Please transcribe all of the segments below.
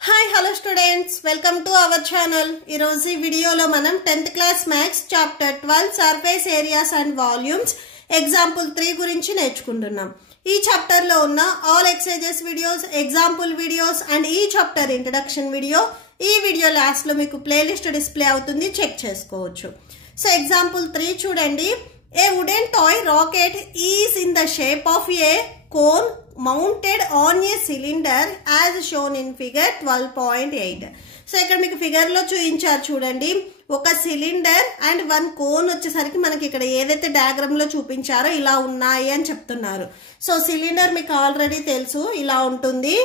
Hi, hello students. Welcome to our channel. ఈ రోజు వీడియోలో మనం 10th class maths chapter 12 surface areas and volumes example 3 గురించి నేర్చుకుంటున్నాం. ఈ చాప్టర్ లో ఉన్న all exercises videos, example videos and ఈ చాప్టర్ introduction video ఈ వీడియో లాస్ట్ లో మీకు ప్లేలిస్ట్ డిస్ప్లే అవుతుంది, చెక్ చేసుకోవచ్చు. సో ఎగ్జాంపుల్ 3 చూడండి. A wooden toy rocket is in the shape of a cone mounted on a cylinder as shown in figure 12.8. So ఇక్కడ మీకు figure లో చూపించారు చూడండి. ఒక సిలిండర్ అండ్ వన్ కోన్ వచ్చేసరికి మనకి ఇక్కడ ఏదైతే డయాగ్రామ్ లో చూపించారో ఇలా ఉన్నాయి అని చెప్తున్నారు. సో సిలిండర్ మీకు ఆల్రెడీ తెలుసు, ఇలా ఉంటుంది.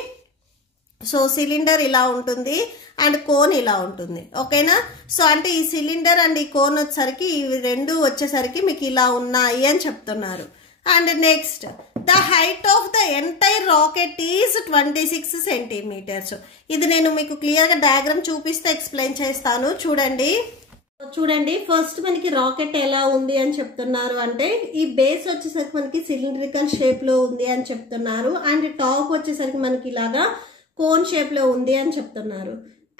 సో సిలిండర్ ఇలా ఉంటుంది అండ్ కోన్ ఇలా ఉంటుంది, ఓకేనా. సో అంటే ఈ సిలిండర్ అండ్ ఈ కోన్ వచ్చేసరికి ఇవి రెండు వచ్చేసరికి మీకు ఇలా ఉన్నాయి అని చెప్తున్నారు. And next the height of the entire rocket is 26 centimetres. ఇది నేను మీకు క్లియర్ గా డయాగ్రామ్ చూపిస్తే ఎక్స్ప్లెయిన్ చేస్తాను. చూడండి ఫస్ట్ మనకి రాకెట్ ఎలా ఉంది అని చెప్తున్నారు అంటే ఈ బేస్ వచ్చేసరికి మనకి సిలిండ్రికల్ షేప్ లో ఉంది అని చెప్తున్నారు. అండ్ టాప్ వచ్చేసరికి మనకి ఇలాగా కోన్ షేప్ లో ఉంది అని చెప్తున్నారు.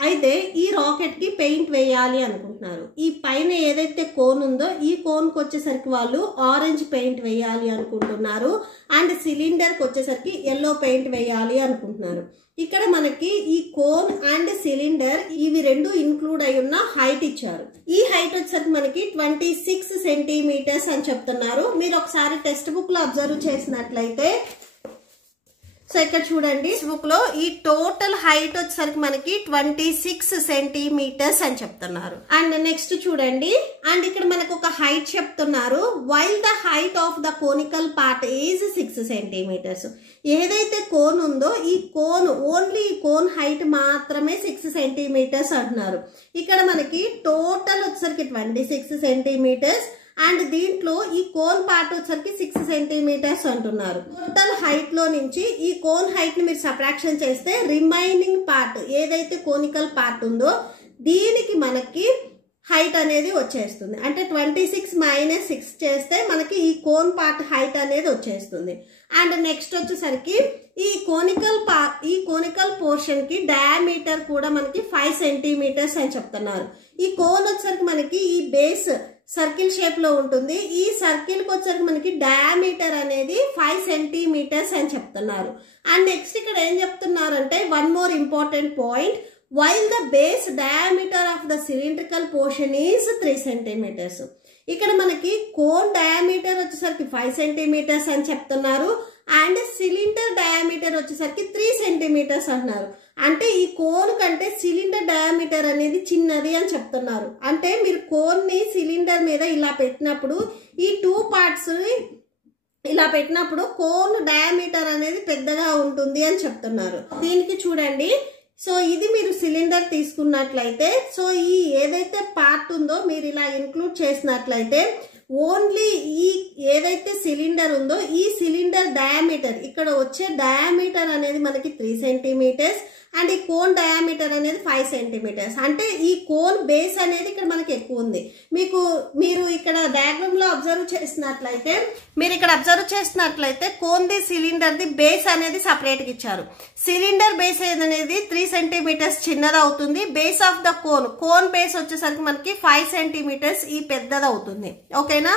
అయితే ఈ రాకెట్ కి పెయింట్ వేయాలి అనుకుంటున్నారు. ఈ పైన ఏదైతే కోన్ ఉందో ఈ కోన్ కి వచ్చేసరికి వాళ్ళు ఆరెంజ్ పెయింట్ వేయాలి అనుకుంటున్నారు. అండ్ సిలిండర్ కి వచ్చేసరికి ఎల్లో పెయింట్ వేయాలి అనుకుంటున్నారు. ఇక్కడ మనకి ఈ కోన్ అండ్ సిలిండర్ ఇవి రెండు ఇన్క్లూడ్ అయి ఉన్న హైట్ ఇచ్చారు. ఈ హైట్ వచ్చేసరికి మనకి 26 సెంటీమీటర్స్ అని చెప్తున్నారు. మీరు ఒకసారి టెక్స్ట్ బుక్ లో అబ్జర్వ్ చేసినట్లయితే సో ఇక్కడ చూడండి బుక్ లో ఈ టోటల్ హైట్ వచ్చేసరికి మనకి 26 సెంటీమీటర్స్ అని చెప్తున్నారు. అండ్ నెక్స్ట్ చూడండి, అండ్ ఇక్కడ మనకు ఒక హైట్ చెప్తున్నారు. While the height of the conical part is 6 centimetres. ఏదైతే కోన్ ఉందో ఈ కోన్ ఓన్లీ కోన్ హైట్ మాత్రమే 6 సెంటీమీటర్స్ అంటున్నారు. ఇక్కడ మనకి టోటల్ వచ్చేసరికి 26 సెంటీమీటర్స్ అండ్ దీంట్లో ఈ కోన్ పార్ట్ వచ్చరికి 6 సెంటీమీటర్స్ అంటున్నారు. టోటల్ హైట్ లో నుంచి ఈ కోన్ హైట్ ని మీరు సబ్ట్రాక్షన్ చేస్తే రిమైనింగ్ పార్ట్ ఏదైతే కోనికల్ పార్ట్ ఉందో దీనికి మనకి హైట్ అనేది వచ్చేస్తుంది. అంటే 26 - 6 చేస్తే మనకి ఈ కోన్ పార్ట్ హైట్ అనేది వచ్చేస్తుంది. అండ్ నెక్స్ట్ వచ్చేసరికి ఈ కోనికల్ పోర్షన్ కి డయామీటర్ కూడా మనకి 5 సెంటీమీటర్స్ అని చెప్తున్నారు. ఈ కోన్ వచ్చరికి మనకి ఈ బేస్ సర్కిల్ షేప్ లో ఉంటుంది. ఈ సర్కిల్ కి వచ్చరికి మనకి డయామీటర్ అనేది 5 సెంటీమీటర్స్ అని చెప్తున్నారు. అండ్ నెక్స్ట్ ఇక్కడ ఏం చెప్తున్నారు అంటే one more important point, while the base diameter of the cylindrical portion is 3 centimetres. ఇక్కడ మనకి కోన్ డయామీటర్ వచ్చేసరికి 5 సెంటీమీటర్స్ అని చెప్తున్నారు. అండ్ సిలిండర్ డయామీటర్ వచ్చేసరికి 3 సెంటీమీటర్స్ అంటున్నారు. అంటే ఈ కోన్ కంటే సిలిండర్ డయామీటర్ అనేది చిన్నది అని చెప్తున్నారు. అంటే మీరు కోన్ ని సిలిండర్ మీద ఇలా పెట్టినప్పుడు ఈ 2 పార్ట్స్ ఇలా పెట్టినప్పుడు కోన్ డయామీటర్ అనేది పెద్దగా ఉంటుంది అని చెప్తున్నారు. దీనికి చూడండి, సో ఇది మీరు సిలిండర్ తీసుకున్నట్లయితే సో ఈ ఏదైతే పార్ట్ ఉందో మీరు ఇలా ఇంక్లూడ్ చేసినట్లయితే ఓన్లీ ఈ ఏదైతే సిలిండర్ ఉందో ఈ సిలిండర్ డయామీటర్ ఇక్కడ వచ్చే డయామీటర్ అనేది మనకి 3 సెంటీమీటర్స్ అండ్ ఈ కోన్ డయామీటర్ అనేది 5 సెంటీమీటర్స్. అంటే ఈ కోన్ బేస్ అనేది ఇక్కడ మనకి ఎక్కువ ఉంది. మీరు ఇక్కడ డయాగ్రామ్ లో అబ్జర్వ్ చేసినట్లయితే cone the cylinder the base అనేది సపరేట్ గా ఇచ్చారు. సిలిండర్ బేస్ అనేది 3 సెంటీమీటర్స్ చిన్నది అవుతుంది. Base of the cone base వచ్చేసరికి మనకి 5 సెంటీమీటర్స్ ఈ పెద్దది అవుతుంది, ఓకేనా.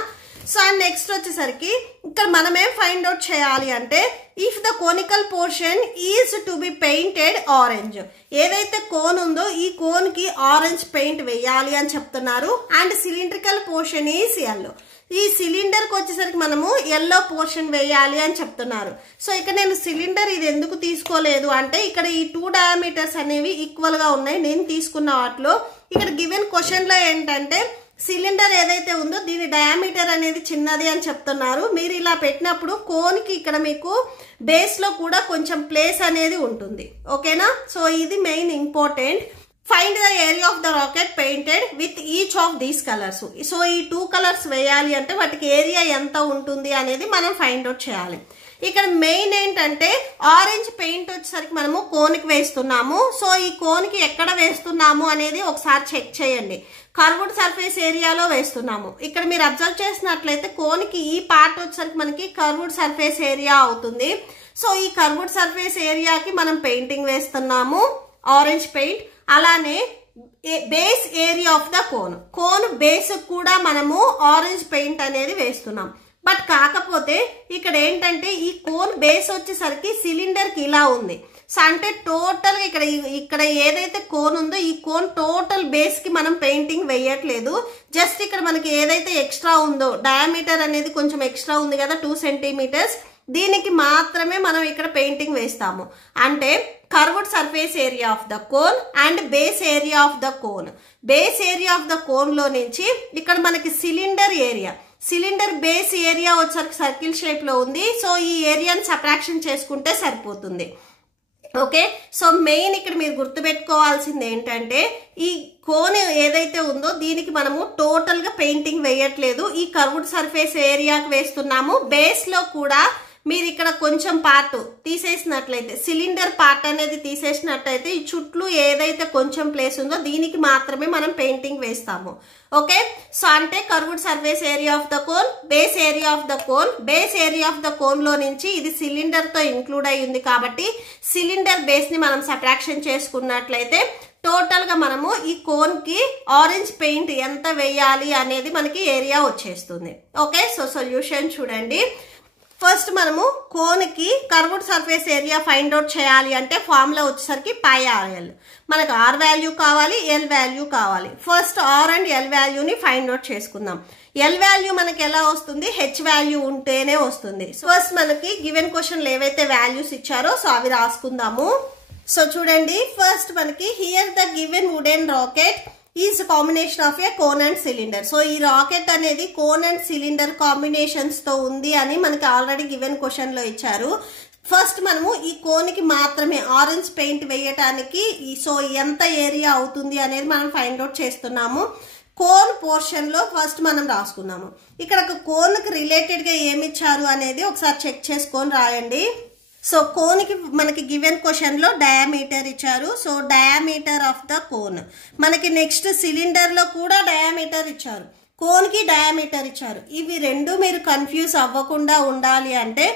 సో అండ్ నెక్స్ట్ వచ్చేసరికి ఇక్కడ మనం ఏం ఫైండ్ అవుట్ చేయాలి అంటే if the conical portion is to be painted orange, ఏదైతే కోన్ ఉందో ఈ కోన్ కి ఆరెంజ్ పెయింట్ వేయాలి అని చెప్తున్నారు. And cylindrical portion is yellow, ఈ సిలిండర్ కి వచ్చేసరికి మనము ఎల్లో పోర్షన్ వేయాలి అని చెప్తున్నారు. సో ఇక్కడ నేను సిలిండర్ ఇది ఎందుకు తీసుకోలేదు అంటే ఇక్కడ ఈ 2 డయామీటర్స్ అనేవి ఈక్వల్ గా ఉన్నాయి నేను తీసుకున్న వాటిలో. ఇక్కడ గివెన్ క్వశ్చన్ లో ఏంటంటే సిలిండర్ ఏదైతే ఉందో దీని డయామీటర్ అనేది చిన్నది అని చెప్తున్నారు. మీరు ఇలా పెట్టినప్పుడు కోన్ కి ఇక్కడ మీకు బేస్ లో కూడా కొంచెం ప్లేస్ అనేది ఉంటుంది, ఓకేనా. సో ఇది main important. Find the area of the rocket painted with each of these colours. So ఈ 2 కలర్స్ వేయాలి అంటే వాటికి ఏరియా ఎంత ఉంటుంది అనేది మనం ఫైండ్ అవుట్ చేయాలి. ఇక్కడ మెయిన్ ఏంటంటే ఆరెంజ్ పెయింట్ వచ్చేసరికి మనము కోన్కి వేస్తున్నాము. సో ఈ కోన్కి ఎక్కడ వేస్తున్నాము అనేది ఒకసారి చెక్ చేయండి. కర్వ్డ్ సర్ఫేస్ ఏరియాలో వేస్తున్నాము. ఇక్కడ మీరు అబ్జర్వ్ చేసినట్లయితే కోన్కి ఈ పార్ట్ వచ్చేసరికి మనకి కర్వ్డ్ సర్ఫేస్ ఏరియా అవుతుంది. సో ఈ కర్వ్డ్ సర్ఫేస్ ఏరియాకి మనం పెయింటింగ్ వేస్తున్నాము. Orange paint. అలానే base area of the cone base కూడా మనము ఆరెంజ్ పెయింట్ అనేది వేస్తున్నాం. బట్ కాకపోతే ఇక్కడ ఏంటంటే ఈ కోన్ బేస్ వచ్చేసరికి సిలిండర్ కి ఇలా ఉంది. సో అంటే టోటల్ ఇక్కడ ఏదైతే కోన్ ఉందో ఈ కోన్ టోటల్ బేస్ కి మనం పెయింటింగ్ వేయట్లేదు. జస్ట్ ఇక్కడ మనకి ఏదైతే ఎక్స్ట్రా ఉందో డయామీటర్ అనేది కొంచెం ఎక్స్ట్రా ఉంది కదా 2 సెంటీమీటర్స్, దీనికి మాత్రమే మనం ఇక్కడ పెయింటింగ్ వేస్తాము. అంటే curved surface area of the cone and base area of the cone. Base area of the cone లో నుంచి ఇక్కడ మనకి సిలిండర్ బేస్ ఏరియా వచ్చేసరికి సర్కిల్ షేప్ లో ఉంది. సో ఈ ఏరియాని సబ్ట్రాక్షన్ చేసుకుంటే సరిపోతుంది. ఓకే, సో మెయిన్ ఇక్కడ మీరు గుర్తుపెట్టుకోవాల్సింది ఏంటంటే ఈ కోన్ ఏదైతే ఉందో దీనికి మనము టోటల్ గా పెయింటింగ్ వేయట్లేదు, ఈ కర్వ్డ్ సర్ఫేస్ ఏరియాకి వేస్తున్నాము. బేస్ లో కూడా మీరు ఇక్కడ కొంచెం పార్ట్ తీసేసినట్లయితే, సిలిండర్ పార్ట్ అనేది తీసేసినట్లయితే ఈ చుట్టూ ఏదైతే కొంచెం ప్లేస్ ఉందో దీనికి మాత్రమే మనం పెయింటింగ్ వేస్తాము. ఓకే, సో అంటే curved surface area of the cone, base area of the cone. Base area of the cone లో నుంచి ఇది సిలిండర్ తో ఇంక్లూడ్ అయి ఉంది కాబట్టి సిలిండర్ బేస్ ని మనం సబ్ట్రాక్షన్ చేసుకున్నట్లయితే టోటల్ గా మనము ఈ కోన్ కి ఆరెంజ్ పెయింట్ ఎంత వేయాలి అనేది మనకి ఏరియా వచ్చేస్తుంది. ఓకే, సో సొల్యూషన్ చూడండి. ఫస్ట్ మనము కోన్ కి curved surface area find out చేయాలి అంటే ఫార్ములా వచ్చేసరికి πRL. మనకు R వాల్యూ కావాలి, L వాల్యూ కావాలి. ఫస్ట్ R అండ్ L వాల్యూని ఫైండ్ అవుట్ చేసుకుందాం. L వాల్యూ మనకి ఎలా వస్తుంది, H వాల్యూ ఉంటేనే వస్తుంది. ఫస్ట్ మనకి గివెన్ క్వశ్చన్లు ఏవైతే వాల్యూస్ ఇచ్చారో సో అవి రాసుకుందాము. సో చూడండి, ఫస్ట్ మనకి here the given wooden rocket is combination of A cone and cylinder. So ఈ రాకెట్ అనేది కోన్ అండ్ సిలిండర్ కాంబినేషన్స్ తో ఉంది అని మనకి ఆల్రెడీ గివెన్ క్వశ్చన్ లో ఇచ్చారు. ఫస్ట్ మనము ఈ కోన్ కి మాత్రమే ఆరెంజ్ పెయింట్ వేయటానికి సో ఎంత ఏరియా అవుతుంది అనేది మనం ఫైండ్ అవుట్ చేస్తున్నాము. కోన్ పోర్షన్ లో ఫస్ట్ మనం రాసుకున్నాము. ఇక్కడ కోన్ కి రిలేటెడ్ గా ఏమి ఇచ్చారు అనేది ఒకసారి చెక్ చేసుకొని రాయండి. సో కోన్ కి మనకి గివెన్ క్వశ్చన్ లో డయామీటర్ ఇచ్చారు. So diameter of the cone. మనకి నెక్స్ట్ సిలిండర్ లో కూడా డయామీటర్ ఇచ్చారు, కోన్ కి డయామీటర్ ఇచ్చారు. ఇవి రెండు మీరు కన్ఫ్యూజ్ అవ్వకుండా ఉండాలి అంటే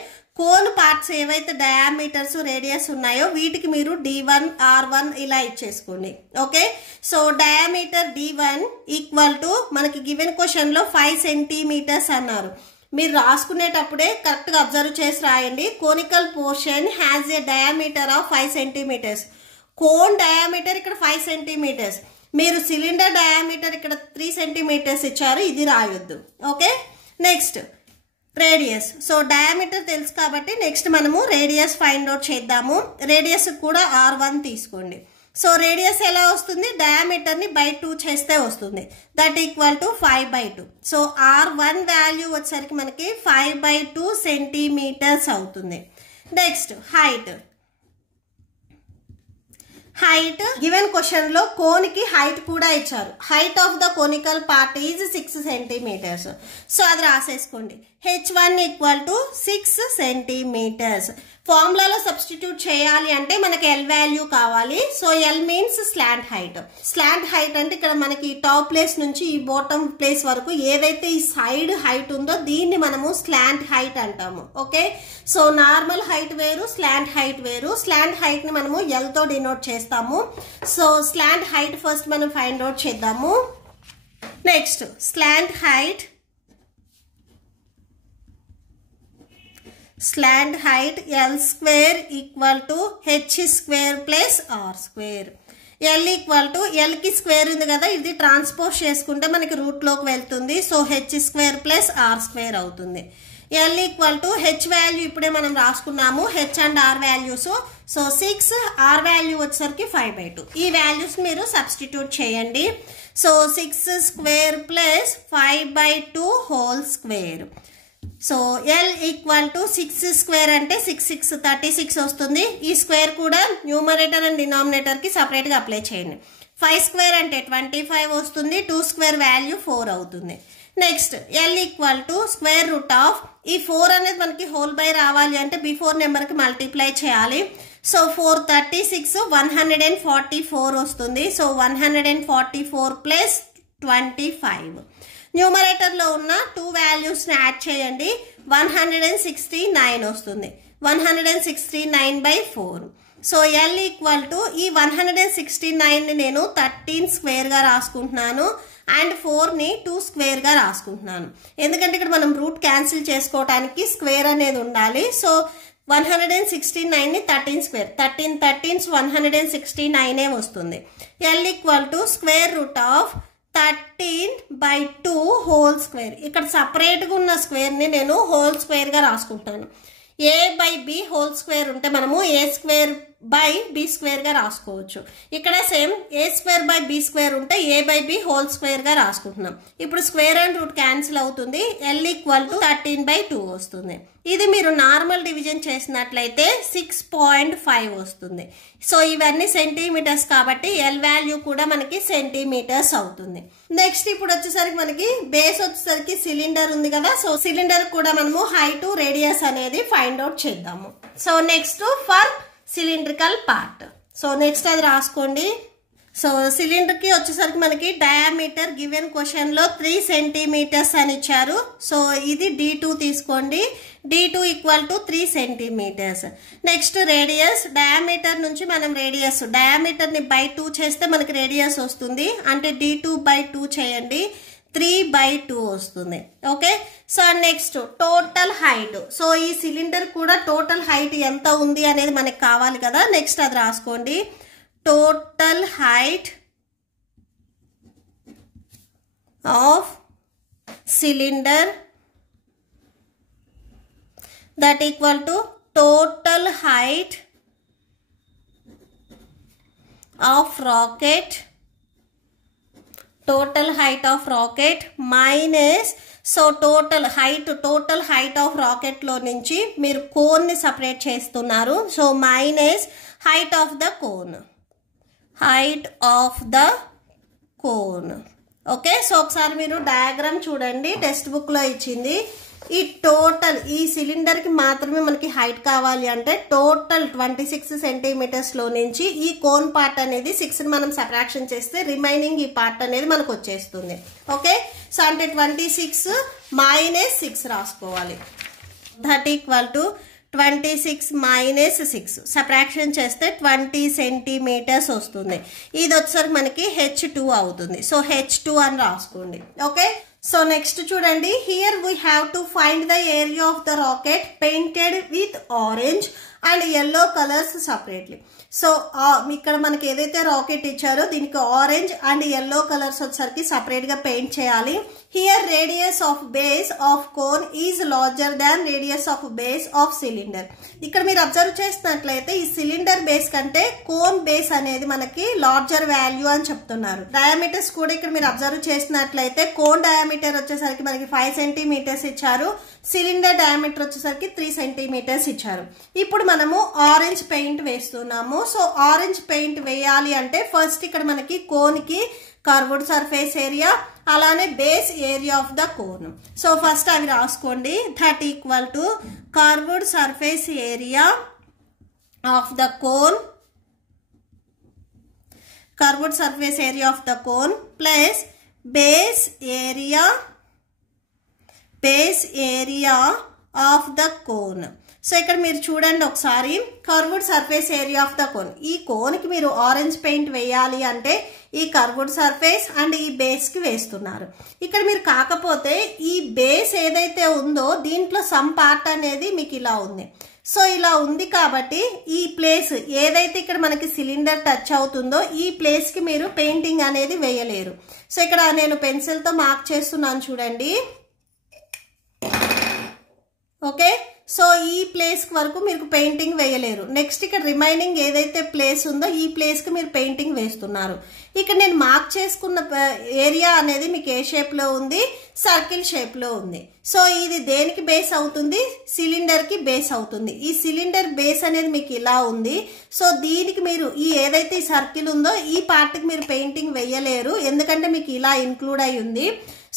కోన్ పార్ట్స్ ఏవైతే డయామీటర్స్ రేడియస్ ఉన్నాయో వీటికి మీరు D1 R1 ఇలా ఇచ్చేసుకోండి. Okay, so diameter D1 equal to మనకి గివెన్ క్వశ్చన్ లో 5 సెంటీమీటర్స్ అన్నారు. మీరు రాసుకునేటప్పుడే కరెక్ట్ గా అబ్జర్వ్ చేసి రాయండి. Conical portion has a diameter of 5 centimetres. Cone diameter ఇక్కడ 5 సెంటీమీటర్స్, మీరు సిలిండర్ డయామీటర్ ఇక్కడ 3 సెంటీమీటర్స్ ఇచ్చారు, ఇది రాయొద్దు. Okay, next radius. So diameter తెలుసు కాబట్టి నెక్స్ట్ మనము రేడియస్ ఫైండ్ అవుట్ చేద్దాము. రేడియస్ కూడా R1 తీసుకోండి. సో రేడియస్ ఎలా వస్తుంది, డయామీటర్ ని బై 2 చేస్తే వస్తుంది, that equal to 5/2. So R1 value వచ్చేసరికి మనకి 5/2 సెంటీమీటర్స్ అవుతుంది. నెక్స్ట్ హైట్ గివెన్ క్వశ్చన్ లో కోన్ కి హైట్ కూడా ఇచ్చారు. Height of the conical part is 6 centimetres. So అది రాసేసుకోండి. H1 equal to 6 centimetres. ఫార్ములాలో సబ్స్టిట్యూట్ చేయాలి అంటే మనకి L వాల్యూ కావాలి. So L means slant height. Slant height అంటే ఇక్కడ మనకి టాప్ ప్లేస్ నుంచి ఈ బాటమ్ ప్లేస్ వరకు ఏదైతే ఈ సైడ్ హైట్ ఉందో దీన్ని మనము స్లాంట్ హైట్ అంటాము. ఓకే, సో నార్మల్ హైట్ వేరు, స్లాంట్ హైట్ వేరు. స్లాంట్ హైట్ ని మనము L తో డినోట్ చేస్తాము. సో స్లాంట్ హైట్ ఫస్ట్ మనం ఫైండ్ అవుట్ చేద్దాము. Next slant height L square equal to H square plus R square. L equal to L కి square ఉంది కదా, ఇది ట్రాన్స్పోజ్ చేసుకుంటే మనకి రూట్ లోకి వెళ్తుంది. So H square plus R square అవుతుంది. L equal to H value ఇప్పుడే మనం రాసుకున్నాము, H and R values. So 6, R value వచ్చేసరికి 5/2. ఈ వాల్యూస్ మీరు సబ్స్టిట్యూట్ చేయండి. So 6 square plus 5/2 whole square. So L equal to 6 square అంటే 6 36 వస్తుంది. ఈ స్క్వేర్ కూడా న్యూమరేటర్ అండ్ డినామినేటర్ కి సపరేట్ గా అప్లై చేయండి. 5 స్క్వేర్ అంటే 25 వస్తుంది. 2 స్క్వేర్ వాల్యూ 4 అవుతుంది. Next L equal to square root of, ఈ 4 అనేది మనకి హోల్ బై రావాలి అంటే బిఫోర్ నెంబర్ కి మల్టిప్లై చేయాలి. సో 4 36 144 వస్తుంది. So 144 plus 25. న్యూమరేటర్ లో ఉన్న 2 వాల్యూస్ ని యాడ్ చేయండి, 169 వస్తుంది. 169/4. సో L ఈక్వల్ టు ఈ 169ని నేను 13 స్క్వేర్గా రాసుకుంటున్నాను అండ్ 4ని 2 స్క్వేర్గా రాసుకుంటున్నాను. ఎందుకంటే ఇక్కడ మనం రూట్ క్యాన్సిల్ చేసుకోవడానికి స్క్వేర్ అనేది ఉండాలి. సో 169ని 13 స్క్వేర్, 13 13 169 వస్తుంది. L equal to square root of 13/2 whole square. ఇక్కడ సపరేట్గా ఉన్న స్క్వేర్ని నేను హోల్ స్క్వేర్గా రాసుకుంటాను. a/b హోల్ స్క్వేర్ ఉంటే మనము a²/b² గా రాసుకోవచ్చు. ఇక్కడ సేమ్ a²/b² ఉంటే a/b హోల్ స్క్వేర్ గా రాసుకుంటున్నాం. ఇప్పుడు స్క్వేర్ అండ్ రూట్ క్యాన్సిల్ అవుతుంది. L ఈక్వల్ టు 13/2 వస్తుంది. ఇది మీరు నార్మల్ డివిజన్ చేసినట్లయితే 6.5 వస్తుంది. సో ఇవన్నీ సెంటీమీటర్స్ కాబట్టి L వాల్యూ కూడా మనకి సెంటీమీటర్స్ అవుతుంది. నెక్స్ట్ ఇప్పుడు వచ్చేసరికి మనకి బేస్ వచ్చేసరికి సిలిండర్ ఉంది కదా. సో సిలిండర్ కూడా మనము హైట్ రేడియస్ అనేది ఫైండ్ అవుట్ చేద్దాము. So next for cylindrical part. So next అది రాసుకోండి. సో సిలిండర్ కి వచ్చేసరికి మనకి డయామీటర్ గివెన్ క్వశ్చన్ లో 3 సెంటీమీటర్స్ అని ఇచ్చారు. సో ఇది D2 తీసుకోండి. D2 equal to 3 centimetres. Next radius, diameter నుంచి మనం రేడియస్, డయామీటర్ ని బై 2 చేస్తే మనకి రేడియస్ వస్తుంది. అంటే D2/2 చేయండి, 3/2 వస్తుంది. Okay. So next total height. So ఈ సిలిండర్ కూడా టోటల్ హైట్ ఎంత ఉంది అనేది మనకి కావాలి కదా. నెక్స్ట్ అది రాసుకోండి. Total height of cylinder that equal to total height of rocket, total height of rocket minus, so total height of rocket లో నుంచి మీరు కోన్ ని సపరేట్ చేస్తున్నారు. So minus height of the cone, okay. So ఒకసారి మీరు diagram చూడండి, text book లో ఇచ్చింది. ఈ టోటల్ ఈ సిలిండర్ కి మాత్రమే మనకి హైట్ కావాలి అంటే టోటల్ 26 సెంటీమీటర్స్ లో నుంచి ఈ కోన్ పార్ట్ అనేది 6 మనం సబ్ట్రాక్షన్ చేస్తే రిమైనింగ్ ఈ పార్ట్ అనేది మనకు వచ్చేస్తుంది. ఓకే. సో అంటే 26 - 6 రాసుకోవాలి. దట్ ఈక్వల్ టు 26 - 6 సబ్ట్రాక్షన్ చేస్తే 20 సెంటీమీటర్స్ వస్తుంది. ఇది వచ్చేసరికి మనకి H2 అవుతుంది. సో H2 అని రాసుకోండి. ఓకే. సో నెక్స్ట్ చూడండి, here we have to find the area of the rocket painted with orange and yellow colours separately. So ఇక్కడ మనకి ఏదైతే రాకెట్ ఇచ్చారో దీనికి ఆరెంజ్ అండ్ yellow కలర్స్ వచ్చేసరికి సపరేట్ గా పెయింట్ చేయాలి. Here radius of base of cone is larger than radius of base of cylinder. ఇక్కడ మీరు అబ్జర్వ్ చేసినట్లయితే ఈ సిలిండర్ బేస్ కంటే కోన్ బేస్ అనేది మనకి లార్జర్ వాల్యూ అని చెప్తున్నారు. డయామీటర్స్ కూడా ఇక్కడ మీరు అబ్జర్వ్ చేసినట్లయితే కోన్ డయామీటర్ వచ్చేసరికి మనకి 5 సెంటీమీటర్స్ ఇచ్చారు, సిలిండర్ డయామీటర్ వచ్చేసరికి 3 సెంటీమీటర్స్ ఇచ్చారు. ఇప్పుడు మనము ఆరెంజ్ పెయింట్ వేస్తున్నాము. సో ఆరెంజ్ పెయింట్ వేయాలి అంటే ఫస్ట్ ఇక్కడ మనకి కోన్ కి కర్వ్డ్ సర్ఫేస్ ఏరియా అలానే base area of the cone. So first అవి రాసుకోండి. That equal to curved surface area of the cone, curved surface area of the cone plus base area of the cone. So ఇక్కడ మీరు చూడండి ఒకసారి, curved surface area of the cone. ఈ cone కి మీరు orange paint వేయాలి అంటే ఈ కర్వ్డ్ సర్ఫేస్ అండ్ ఈ బేస్ కి వేస్తున్నారు. ఇక్కడ మీరు కాకపోతే ఈ బేస్ ఏదైతే ఉందో దీంట్లో సమ్ పార్ట్ అనేది మీకు ఇలా ఉంది. సో ఇలా ఉంది కాబట్టి ఈ ప్లేస్ ఏదైతే ఇక్కడ మనకి సిలిండర్ టచ్ అవుతుందో ఈ ప్లేస్ కి మీరు పెయింటింగ్ అనేది వేయలేరు. సో ఇక్కడ నేను పెన్సిల్ తో మార్క్ చేస్తున్నాను చూడండి. ఓకే. సో ఈ ప్లేస్ వరకు మీరు పెయింటింగ్ వేయలేరు. నెక్స్ట్ ఇక్కడ రిమైనింగ్ ఏదైతే ప్లేస్ ఉందో ఈ ప్లేస్ కి మీరు పెయింటింగ్ వేస్తున్నారు. ఇక్కడ నేను మార్క్ చేసుకున్న ఏరియా అనేది మీకు ఏ షేప్ లో ఉంది, సర్కిల్ షేప్ లో ఉంది. సో ఇది దేనికి బేస్ అవుతుంది, సిలిండర్ కి బేస్ అవుతుంది. ఈ సిలిండర్ బేస్ అనేది మీకు ఇలా ఉంది. సో దీనికి మీరు ఈ ఏదైతే సర్కిల్ ఉందో ఈ పార్ట్ కి మీరు పెయింటింగ్ వేయలేరు, ఎందుకంటే మీకు ఇలా ఇన్క్లూడ్ అయి ఉంది.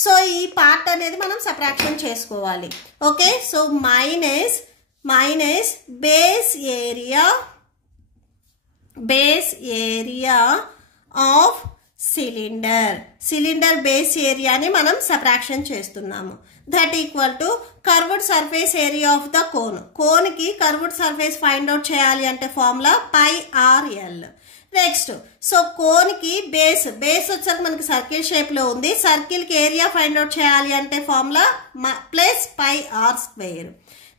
సో ఈ పార్ట్ అనేది మనం సబ్ట్రాక్షన్ చేసుకోవాలి. Okay. So minus base area of cylinder base ఏరియాని మనం సబ్ట్రాక్షన్ చేస్తున్నాము. That equal to curved surface area of the cone. కోన్కి కర్వ్డ్ సర్ఫేస్ ఫైండ్ అవుట్ చేయాలి అంటే formula pi R L. Next so కోన్కి బేస్ వచ్చేసరికి మనకి సర్కిల్ షేప్లో ఉంది. సర్కిల్కి ఏరియా ఫైండ్ అవుట్ చేయాలి అంటే formula plus pi r square.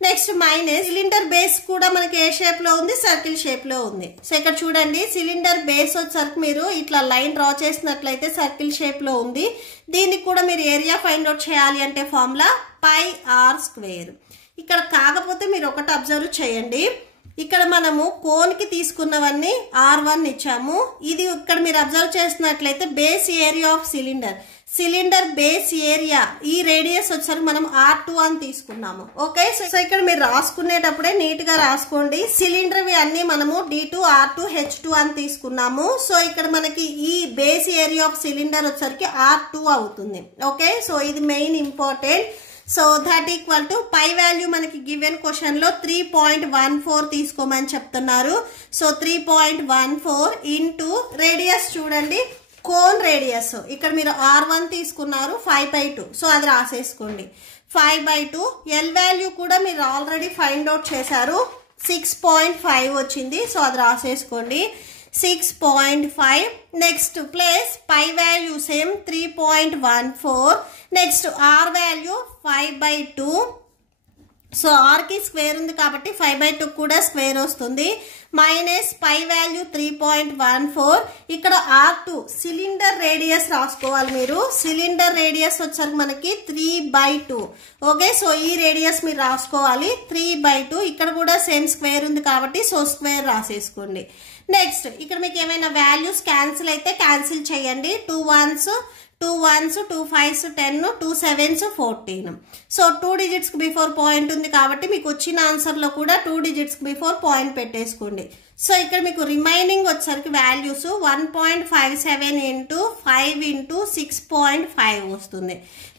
Next minus cylinder base కూడా మనకి ఏ షేప్లో ఉంది, సర్కిల్ షేప్లో ఉంది. సో ఇక్కడ చూడండి సిలిండర్ బేస్ వచ్చేసరికి మీరు ఇట్లా లైన్ డ్రా చేసినట్లయితే సర్కిల్ షేప్లో ఉంది. దీనికి కూడా మీరు ఏరియా ఫైండ్ అవుట్ చేయాలి అంటే ఫార్ములా పై ఆర్ స్క్వేర్. ఇక్కడ కాకపోతే మీరు ఒకటి అబ్జర్వ్ చేయండి, ఇక్కడ మనము కోన్కి తీసుకున్నవన్నీ R1 ఇచ్చాము. ఇది ఇక్కడ మీరు అబ్జర్వ్ చేసినట్లయితే base area of cylinder base area ఈ రేడియస్ వచ్చేసరికి మనం R2 అని తీసుకున్నాము. ఓకే, సో ఇక్కడ మీరు రాసుకునేటప్పుడే నీట్ గా రాసుకోండి. సిలిండర్ అన్ని మనము D2 R2 H2 అని తీసుకున్నాము. సో ఇక్కడ మనకి ఈ బేస్ ఏరియా ఆఫ్ సిలిండర్ వచ్చేసరికి R2 అవుతుంది. ఓకే, సో ఇది main important. So that equal to pi value మనకి గివెన్ క్వశ్చన్ లో 3.14 తీసుకోమని చెప్తున్నారు. సో 3.14 ఇంటూ రేడియస్ చూడండి కోన్ రేడియస్ ఇక్కడ మీరు R1 తీసుకున్నారు 5/2. సో అది రాసేసుకోండి 5/2. ఎల్ వాల్యూ కూడా మీరు ఆల్రెడీ ఫైండ్ అవుట్ చేశారు 6.5 వచ్చింది. సో అది రాసేసుకోండి 6.5. Next plus pi value same 3.14. Next R value 5/2. So ఆర్కి స్క్వేర్ ఉంది కాబట్టి 5/2 కూడా స్క్వేర్ వస్తుంది. Minus pi value 3.14. ఇక్కడ R2 సిలిండర్ రేడియస్ రాసుకోవాలి మీరు. సిలిండర్ రేడియస్ వచ్చరికి మనకి 3/2. ఓకే, సో ఈ రేడియస్ మీరు రాసుకోవాలి 3/2. ఇక్కడ కూడా సేమ్ స్క్వేర్ ఉంది కాబట్టి సో స్క్వేర్ రాసేసుకోండి. నెక్స్ట్ ఇక్కడ మీకు ఏమైనా వాల్యూస్ క్యాన్సిల్ అయితే క్యాన్సిల్ చేయండి. 2 1s 2 1s 2 5s 10 2 7s 14. So 2 digits కి బిఫోర్ పాయింట్ ఉంది కాబట్టి మీకు వచ్చిన ఆన్సర్ లో కూడా 2 డిజిట్స్ కి బిఫోర్ పాయింట్ పెట్టేసుకోండి. సో ఇక్కడ మీకు రిమైనింగ్ వచ్చేసరికి వాల్యూస్ 1.57 ఇంటూ 5 ఇంటూ 6.5 వస్తుంది.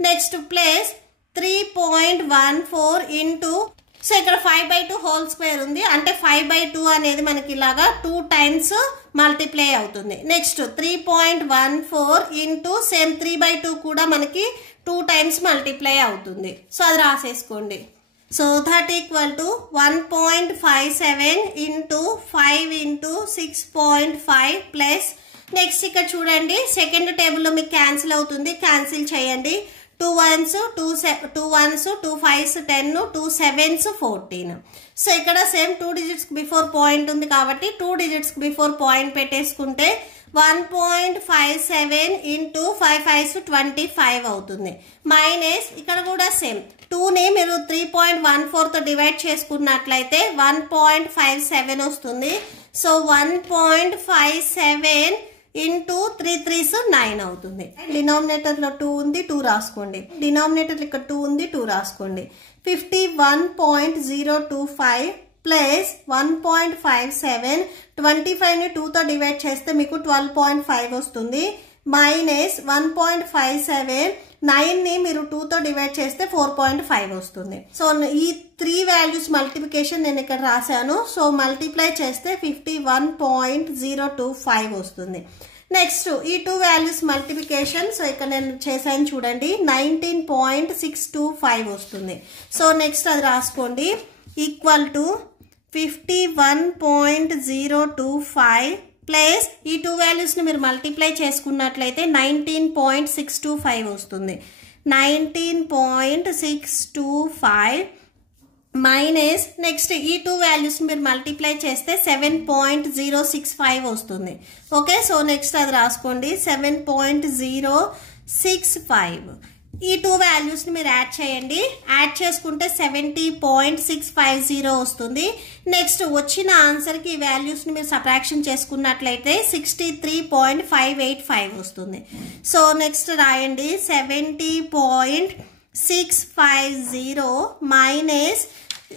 నెక్స్ట్ ప్లస్ 3.14 ఇంటూ సో ఇక్కడ 5/2 హోల్ స్క్వేర్ ఉంది అంటే 5/2 అనేది మనకి ఇలాగా 2 టైమ్స్ మల్టిప్లై అవుతుంది. నెక్స్ట్ 3.14 ఇంటూ సేమ్ 3/2 కూడా మనకి 2 టైమ్స్ మల్టిప్లై అవుతుంది. సో అది రాసేసుకోండి. So that equal to 1.57 into 5 into 6.5 plus next ఇక్కడ చూడండి సెకండ్ టేబుల్లో మీకు క్యాన్సిల్ అవుతుంది, క్యాన్సిల్ చేయండి. 2 1s 2 1s 2 5s 10 2 7s 14. So ఇక్కడ సేమ్ 2 డిజిట్స్ బిఫోర్ పాయింట్ ఉంది కాబట్టి 2 డిజిట్స్ బిఫోర్ పాయింట్ పెట్టేసుకుంటే 1.57 ఇంటూ 5 5s 25 అవుతుంది. మైనస్ ఇక్కడ కూడా సేమ్ 2ని మీరు 3.14తో డివైడ్ చేసుకున్నట్లయితే 1.57 వస్తుంది. సో 1.57 ఇంటూ 3 3s 9 అవుతుంది. డినామినేటర్ లో 2 ఉంది 2 రాసుకోండి. డినామినేటర్ ఇక్కడ 2 ఉంది 2 రాసుకోండి. 51.025 ప్లస్ 1.57 25ని 2తో డివైడ్ చేస్తే మీకు 12.5 వస్తుంది. మైనస్ 1.57 9ని మీరు 2తో డివైడ్ చేస్తే 4.5 వస్తుంది. సో ఈ 3 వాల్యూస్ మల్టిప్లికేషన్ నేను ఇక్కడ రాశాను. సో మల్టిప్లై చేస్తే 51.025 వస్తుంది. నెక్స్ట్ ఈ 2 వాల్యూస్ మల్టిప్లికేషన్ సో ఇక్కడ నేను చేశాను చూడండి 19.625 వస్తుంది. సో నెక్స్ట్ అది రాసుకోండి ఈక్వల్ టు 51.025 ప్లస్ ఈ 2 వాల్యూస్ని మీరు మల్టిప్లై చేసుకున్నట్లయితే 19.625 వస్తుంది. 19.625 మైనస్ నెక్స్ట్ ఈ 2 వాల్యూస్ని మీరు మల్టిప్లై చేస్తే 7.065 వస్తుంది. ఓకే, సో నెక్స్ట్ అది రాసుకోండి 7.065. ఈ 2 వాల్యూస్ని మీరు యాడ్ చేయండి. యాడ్ చేసుకుంటే 70.650 వస్తుంది. నెక్స్ట్ వచ్చిన ఆన్సర్కి ఈ వాల్యూస్ని మీరు సబ్ట్రాక్షన్ చేసుకున్నట్లయితే 63.585 వస్తుంది. సో నెక్స్ట్ రాయండి 70.650 మైనస్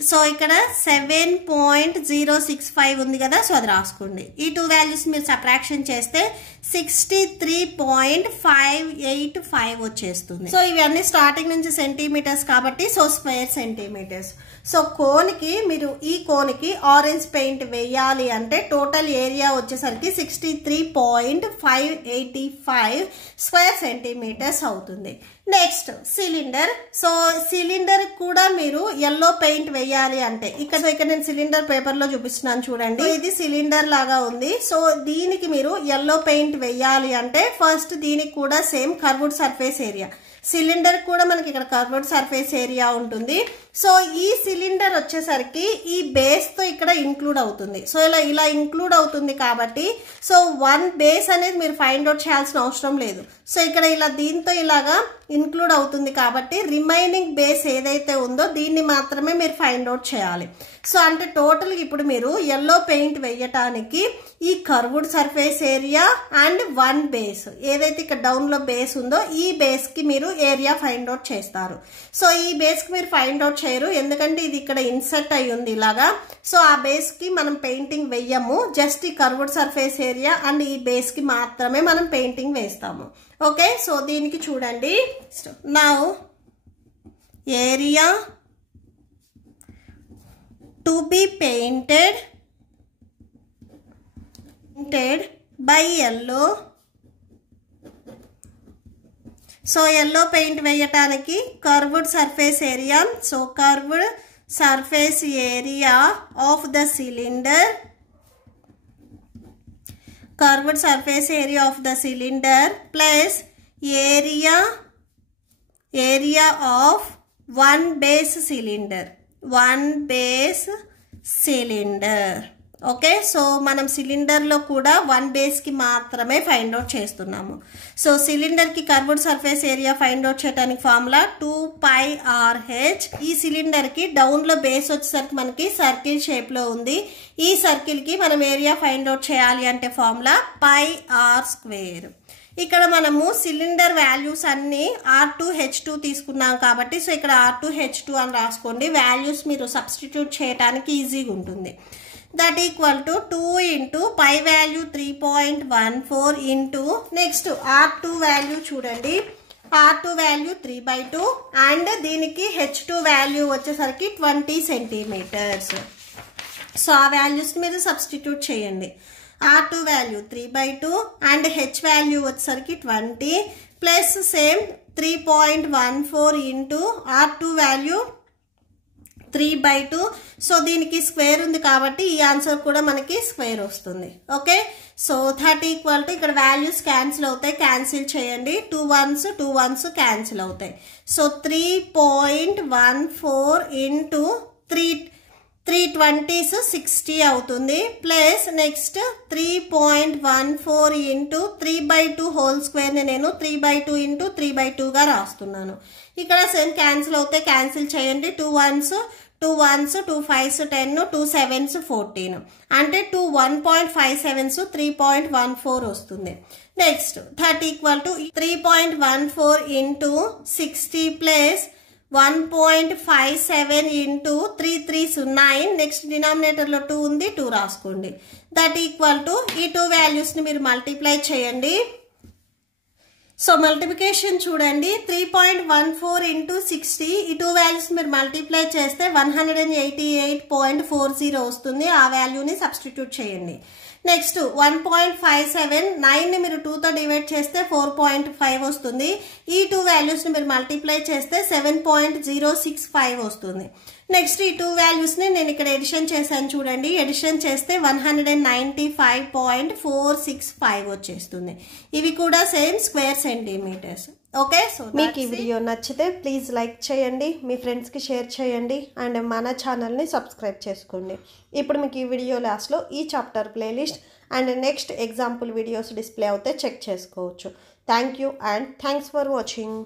సో ఇక్కడ 7.065 ఉంది కదా, సో అది రాసుకోండి. ఈ 2 వాల్యూస్ మీరు సబ్ట్రాక్షన్ చేస్తే 63.585 వచ్చేస్తుంది. సో ఇవన్నీ స్టార్టింగ్ నుంచి సెంటీమీటర్స్ కాబట్టి సో స్క్వేర్ సెంటీమీటర్స్. సో కోన్కి మీరు ఈ కోన్కి ఆరెంజ్ పెయింట్ వేయాలి అంటే టోటల్ ఏరియా వచ్చేసరికి 63.585 స్క్వేర్ సెంటీమీటర్స్ అవుతుంది. Next cylinder. సో సిలిండర్ కూడా మీరు ఎల్లో పెయింట్ వేయాలి అంటే ఇక్కడ నేను సిలిండర్ పేపర్ లో చూపిస్తున్నాను చూడండి. ఇది సిలిండర్ లాగా ఉంది. సో దీనికి మీరు ఎల్లో పెయింట్ వేయాలి అంటే ఫస్ట్ దీనికి కూడా same curved surface area. Cylinder కూడా మనకి ఇక్కడ కర్వ్డ్ సర్ఫేస్ ఏరియా ఉంటుంది. సో ఈ సిలిండర్ వచ్చేసరికి ఈ బేస్ తో ఇక్కడ ఇంక్లూడ్ అవుతుంది. సో ఇలా ఇంక్లూడ్ అవుతుంది కాబట్టి సో వన్ బేస్ అనేది మీరు ఫైండ్ అవుట్ చేయాల్సిన అవసరం లేదు. సో ఇక్కడ ఇలా దీంతో ఇలాగా ఇంక్లూడ్ అవుతుంది కాబట్టి రిమైనింగ్ బేస్ ఏదైతే ఉందో దీన్ని మాత్రమే మీరు ఫైండ్ అవుట్ చేయాలి. సో అంటే టోటల్ ఇప్పుడు మీరు ఎల్లో పెయింట్ వేయటానికి ఈ curved surface area and one base ఏదైతే ఇక్కడ డౌన్ లో బేస్ ఉందో ఈ బేస్ కి మీరు ఏరియా ఫైండ్ అవుట్ చేస్తారు. సో ఈ బేస్ కి మీరు ఫైండ్ అవుట్ చేయరు ఎందుకంటే ఇది ఇక్కడ ఇన్సర్ట్ అయి ఉంది ఇలాగా. సో ఆ బేస్ కి మనం పెయింటింగ్ వెయ్యము, జస్ట్ ఈ కర్వ్డ్ సర్ఫేస్ ఏరియా అండ్ ఈ బేస్ కి మాత్రమే మనం పెయింటింగ్ వేస్తాము. ఓకే, సో దీనికి చూడండి. Now area to be painted by yellow. So yellow paint వేయటానికి curved surface area. So curved surface area of the cylinder, curved surface area of the cylinder plus area of one base cylinder. Okay, so మనం సిలిండర్లో కూడా one బేస్కి మాత్రమే find out చేస్తున్నాము. So సిలిండర్కి curved surface area find out చేయడానికి formula 2πRH. ఈ సిలిండర్కి డౌన్లో బేస్ వచ్చేసరికి మనకి సర్కిల్ షేప్లో ఉంది. ఈ సర్కిల్కి మనం ఏరియా ఫైండ్ అవుట్ చేయాలి అంటే ఫార్ములా πr². ఇక్కడ మనము సిలిండర్ వాల్యూస్ అన్ని R2H2 తీసుకున్నాం కాబట్టి సో ఇక్కడ R2H2 అని రాసుకోండి. వాల్యూస్ మీరు సబ్స్టిట్యూట్ చేయడానికి ఈజీగా ఉంటుంది. That equal to 2 into pi value 3.14 into next R2 value చూడండి. R2 వాల్యూ 3/2 అండ్ దీనికి H2 వాల్యూ వచ్చేసరికి 20 సెంటీమీటర్స్. సో ఆ వాల్యూస్ మీరు సబ్స్టిట్యూట్ చేయండి. R2 value 3/2 and H value వచ్చేసరికి 20 plus same 3.14 into R2 value 3/2. So దీనికి స్క్వేర్ ఉంది కాబట్టి ఈ ఆన్సర్ కూడా మనకి స్క్వేర్ వస్తుంది. Okay, so that equal to ఇక్కడ వాల్యూస్ క్యాన్సిల్ అవుతాయి, క్యాన్సిల్ చేయండి. 2 1s క్యాన్సిల్ అవుతాయి. సో 3.14 ఇంటూ 320s 60 అవుతుంది. ప్లస్ నెక్స్ట్ 3.14 ఇంటూ 3/2 హోల్ స్క్వేర్ని నేను 3/2 ఇంటూ 3/2గా రాస్తున్నాను. ఇక్కడ సేమ్ క్యాన్సిల్ అవుతే క్యాన్సిల్ చేయండి. 2 1s 2 5s 10 2 7s 14 అంటే 2 1.57s 3.14 వస్తుంది. Next that equal to 3.14 into 60 plus 1.57 into 3 3s 9. Next డినామినేటర్లో 2 ఉంది, 2 రాసుకోండి. దట్ ఈక్వల్ టు ఈ 2 వాల్యూస్ని మీరు మల్టిప్లై చేయండి. సో మల్టిప్లికేషన్ చూడండి. 3.14 ఇంటూ 60 ఈ 2 వాల్యూస్ మీరు మల్టిప్లై చేస్తే 188.40 వస్తుంది. ఆ వాల్యూని సబ్స్టిట్యూట్ చేయండి. నెక్స్ట్ 1.57 9ని మీరు 2తో డివైడ్ చేస్తే 4.5 వస్తుంది. ఈ 2 వాల్యూస్ని మీరు మల్టిప్లై చేస్తే 7.065 వస్తుంది. నెక్స్ట్ ఈ 2 వాల్యూస్ని నేను ఇక్కడ ఎడిషన్ చేశాను చూడండి. ఎడిషన్ చేస్తే 195.465 వచ్చేస్తుంది. ఇవి కూడా same square centimetres. Okay, so మీకు ఈ వీడియో నచ్చితే ప్లీజ్ లైక్ చేయండి, మీ ఫ్రెండ్స్కి షేర్ చేయండి అండ్ మన ఛానల్ని సబ్స్క్రైబ్ చేసుకోండి. ఇప్పుడు మీకు ఈ వీడియో లాస్ట్లో ఈ chapter playlist and next example videos display అవుతే చెక్ చేసుకోవచ్చు. Thank you and thanks for watching.